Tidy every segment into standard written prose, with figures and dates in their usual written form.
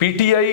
PTI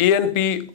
ANP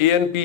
ANP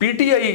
PTI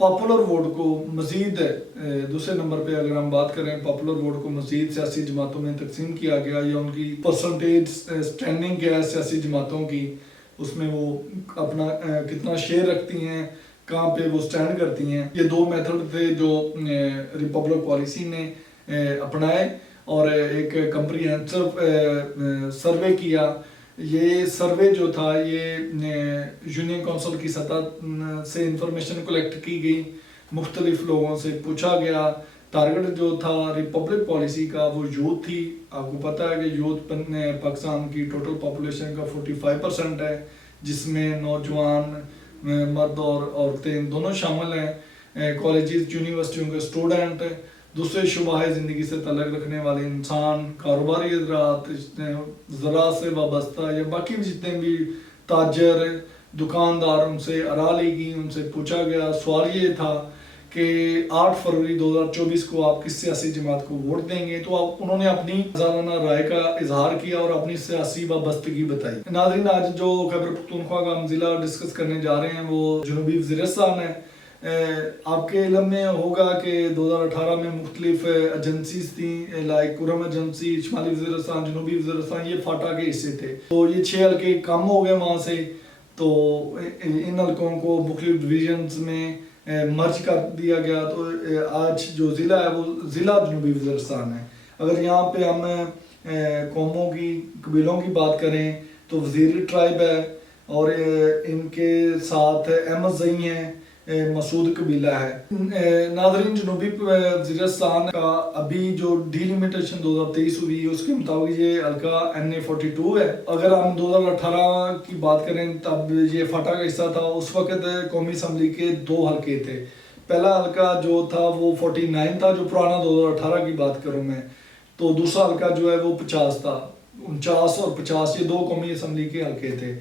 popular vote کو مزید دوسرے نمبر پہ اگر ہم بات کریں پاپولر ووٹ کو مزید سیاسی جماعتوں میں تقسیم کیا گیا یا ان کی پرسنٹیج سٹینڈنگ کیا ہے سیاسی جماعتوں کی، اس میں وہ اپنا کتنا شیئر رکھتی ہیں، کہاں پہ وہ سٹینڈ کرتی ہیں. یہ دو میتھڈ تھے جو ریپبلک پالیسی نے اپنائے اور ایک کمپریہنسو سروے کیا. یہ سروے جو تھا یہ یونین کونسل کی سطح سے انفارمیشن کلیکٹ کی گئی، مختلف لوگوں سے پوچھا گیا. ٹارگٹ جو تھا ریپبلک پالیسی کا وہ یوتھ تھی. آپ کو پتہ ہے کہ یوتھ پاکستان کی ٹوٹل پاپولیشن کا 45% ہے، جس میں نوجوان مرد اور عورتیں دونوں شامل ہیں، کالجز یونیورسٹیوں کے اسٹوڈنٹ، دوسرے شعبہ زندگی سے تعلق رکھنے والے انسان، کاروباری ادارات، زراعت سے وابستہ یا باقی جتنے بھی تاجر دکاندار، ان سے آراء لی گئی، ان سے پوچھا گیا. سوال یہ تھا کہ 8 فروری 2024 کو آپ کس سیاسی جماعت کو ووٹ دیں گے. تو انہوں نے اپنی آزادانہ رائے کا اظہار کیا اور اپنی سیاسی وابستگی بتائی. ناظرین، آج جو خیبر پختونخوا کا ہم ضلع ڈسکس کرنے جا رہے ہیں وہ جنوبی وزیرستان ہے. آپ کے علم میں ہوگا کہ 2018 میں مختلف ایجنسیز تھیں، لائک قرم ایجنسی، شمالی وزیرستان، جنوبی وزیرستان، یہ فاٹا کے حصے تھے. تو یہ 6 حلقے کم ہو گئے وہاں سے، تو ان حلقوں کو مختلف ڈویژنز میں مرج کر دیا گیا. تو آج جو ضلع ہے وہ ضلع جنوبی وزیرستان ہے. اگر یہاں پہ ہم قوموں کی، قبیلوں کی بات کریں تو وزیری ٹرائب ہے اور ان کے ساتھ احمد زئی ہیں، مسعود قبیلہ ہے. ناظرین، جنوبی وزیرستان کا ابھی جو ڈیلیمیٹیشن 2023 ہوئی اس کے مطابق یہ حلقہ NA42 ہے. اگر ہم 2018 کی بات کریں تب یہ فاٹا کا حصہ تھا. اس وقت قومی اسمبلی کے 2 حلقے تھے. پہلا حلقہ جو تھا وہ 49 تھا، جو پرانا 2018 کی بات کروں میں. تو دوسرا حلقہ جو ہے وہ 50 تھا. 49 اور 50 یہ 2 قومی اسمبلی کے حلقے تھے.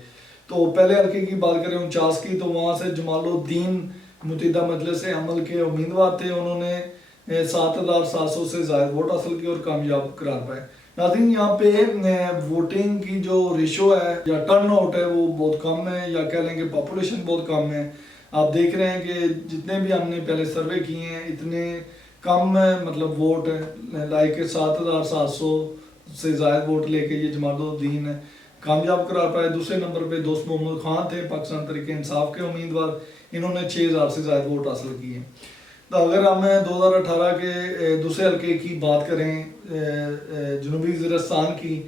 تو پہلے حلقے کی بات کریں 49 کی، تو وہاں سے جمال الدین متحدہ مجلس عمل کے امیدوار تھے. انہوں نے 7700 سے زائد ووٹ حاصل کیے اور کامیاب قرار پائے. ناظرین، یہاں پہ ووٹنگ کی جو ریشو ہے یا ٹرن آؤٹ ہے وہ بہت کم ہے، یا کہہ لیں کہ پاپولیشن بہت کم ہے. آپ دیکھ رہے ہیں کہ جتنے بھی ہم نے پہلے سروے کیے ہیں اتنے کم مطلب ووٹ لائک 7700 سے زائد ووٹ لے کے یہ جمال الدین کامیاب قرار پائے. دوسرے نمبر پہ دوست محمد خان تھے، پاکستان تحریک انصاف کے امیدوار. انہوں نے 6000 سے زائد ووٹ حاصل کیے. تو اگر ہم 2018 کے دوسرے حلقے کی بات کریں جنوبی وزیرستان کی،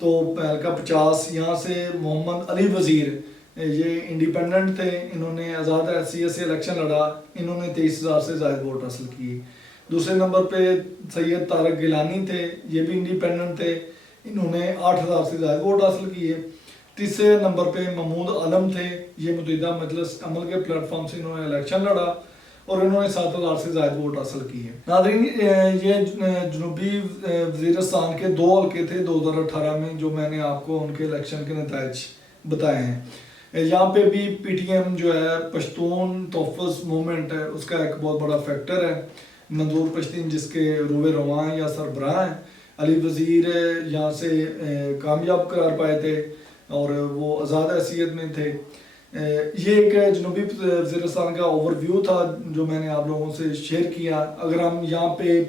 تو حلقہ 50 یہاں سے محمد علی وزیر، یہ انڈیپینڈنٹ تھے، انہوں نے آزاد حیثیت سے الیکشن لڑا. انہوں نے 23000 سے زائد ووٹ حاصل کیے. دوسرے نمبر پہ سید طارق گیلانی تھے، یہ بھی انڈیپینڈنٹ تھے، انہوں نے 8000 سے زائد ووٹ حاصل کیے. تیسرے نمبر پہ محمود عالم تھے، یہ متحدہ مجلس عمل کے پلیٹ فارم سے انہوں نے الیکشن لڑا اور انہوں نے 7000 سے زائد ووٹ حاصل کیے. ناظرین، یہ جنوبی وزیرستان کے 2 حلقے تھے 2018 میں، جو میں نے آپ کو ان کے الیکشن کے نتائج بتائے ہیں. یہاں پہ بھی پی ٹی ایم جو ہے پشتون تحفظ موومنٹ ہے، اس کا ایک بہت بڑا فیکٹر ہے. منظور پشتین جس کے روح رواں یا سربراہ ہیں. علی وزیر یہاں سے کامیاب قرار پائے تھے اور وہ آزاد حیثیت میں تھے. یہ ایک جنوبی وزیرستان کا اوور ویو تھا جو میں نے آپ لوگوں سے شیئر کیا. اگر ہم یہاں پہ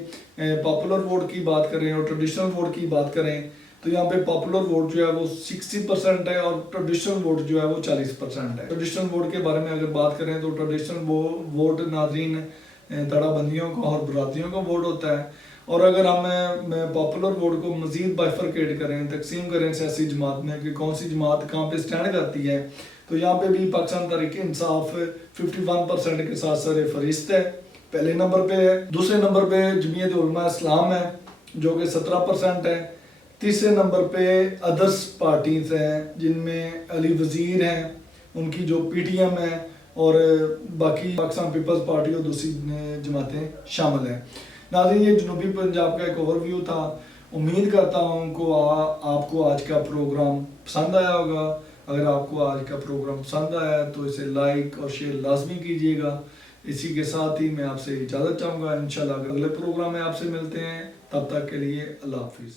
پاپولر ووٹ کی بات کریں اور ٹریڈیشنل ووٹ کی بات کریں تو یہاں پہ پاپولر ووٹ جو ہے وہ 60% ہے اور ٹریڈیشنل ووٹ جو ہے وہ 40% ہے. ٹریڈیشنل ووٹ کے بارے میں اگر بات کریں تو ٹریڈیشنل ووٹ ناظرین دڑا بندیوں کو اور برادریوں کا ووٹ ہوتا ہے. اور اگر ہم پاپولر ووٹ کو مزید بائفرکیٹ کریں، تقسیم کریں سیاسی جماعت میں کہ کون سی جماعت کہاں پہ سٹینڈ کرتی ہے، تو یہاں پہ بھی پاکستان تحریک انصاف 51% کے ساتھ سر فہرست ہے، پہلے نمبر پہ ہے. دوسرے نمبر پہ جمعیت علماء اسلام ہے جو کہ 17% ہے. تیسرے نمبر پہ ادرس پارٹیز ہیں جن میں علی وزیر ہیں، ان کی جو پی ٹی ایم ہے اور باقی پاکستان پیپلز پارٹی اور دوسری جماعتیں شامل ہیں. ناظرین، یہ جنوبی پنجاب کا ایک اوور ویو تھا. امید کرتا ہوں آپ کو آج کا پروگرام پسند آیا ہوگا. اگر آپ کو آج کا پروگرام پسند آیا تو اسے لائک اور شیئر لازمی کیجیے گا. اسی کے ساتھ ہی میں آپ سے اجازت چاہوں گا. انشاءاللہ اگلے پروگرام میں آپ سے ملتے ہیں. تب تک کے لیے اللہ حافظ.